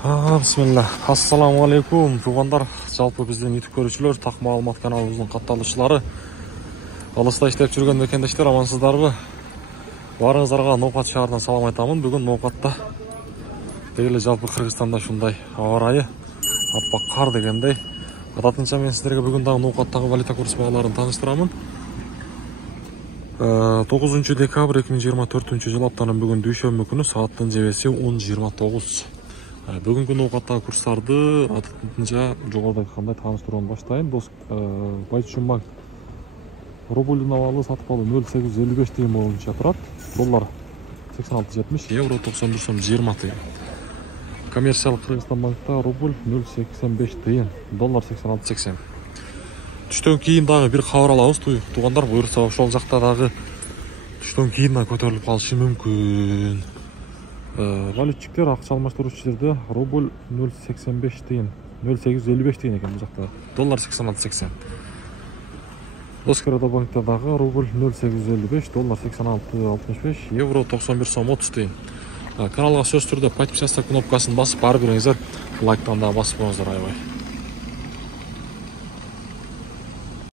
Бисмилlah. Ассаламу алейкум, туғандар. Жалпы бізден YouTube көрушілер, Тақма Алмат каналыбыздың катталушылары, алыста иштеп жүрген мекендештер, амансыздарбы? Барыңыздарга Ноқат шаарынан салам айтамын. Бүгін Ноқатта дегеле жалпы Кыргызстанда шундай аба ырайы, аппак кар дегендей. Адатынча мен сиздерге бүгүн дагы Ноқаттагы валюта курс багаларын тааныштырамын. 9 декабрь 2024 жыл аптанын бүгүн дүйшөмбү күнү сааттын жебеси 10:29. Бүгүнкү Ноқаттагы курстарды адатынча жогоруда айткандай тааныштырууну баштайын. Байчумбак рубльдун абалы сатып алуу 0,855 тыйын боюнча турат. Доллар 86,70, евро 91 сом 20 тыйын. Коммерциялык Кыргызстан банкта рубль 0,85 тыйын, доллар 86,80. Түштөн кийин дагы бир кабар алабыз, туугандар. Буюрса ошол жакта дагы түштөн кийин көтөрүлүп калышы мүмкүн. Валютчиктер, акча алмаштыруучу жерде рубль 0,85 тыйын, 0,855 тыйын экен бул жакта. Доллар 86,80. Доскоро банкта дагы рубль 0,855, доллар 86,65, евро 91 сом 30 тыйын. Каналга сөз түрдө подписаться кнопкасын басып, ар бириңиздер лайктан да басып коюңуздар, аябай.